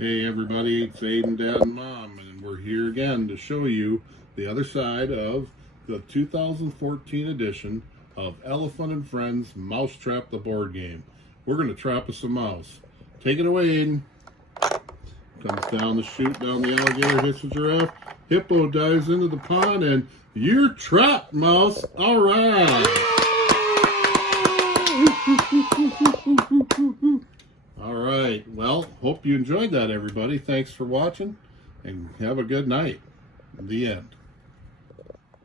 Hey everybody, it's Aiden, Dad, and Mom, and we're here again to show you the other side of the 2014 edition of Elefun and Friends Mousetrap the board game. We're going to trap us a mouse. Take it away, Aiden. Comes down the chute, down the alligator, hits the giraffe, hippo dives into the pond, and you're trapped, mouse. All right. All right, well, hope you enjoyed that, everybody. Thanks for watching, and have a good night. The end.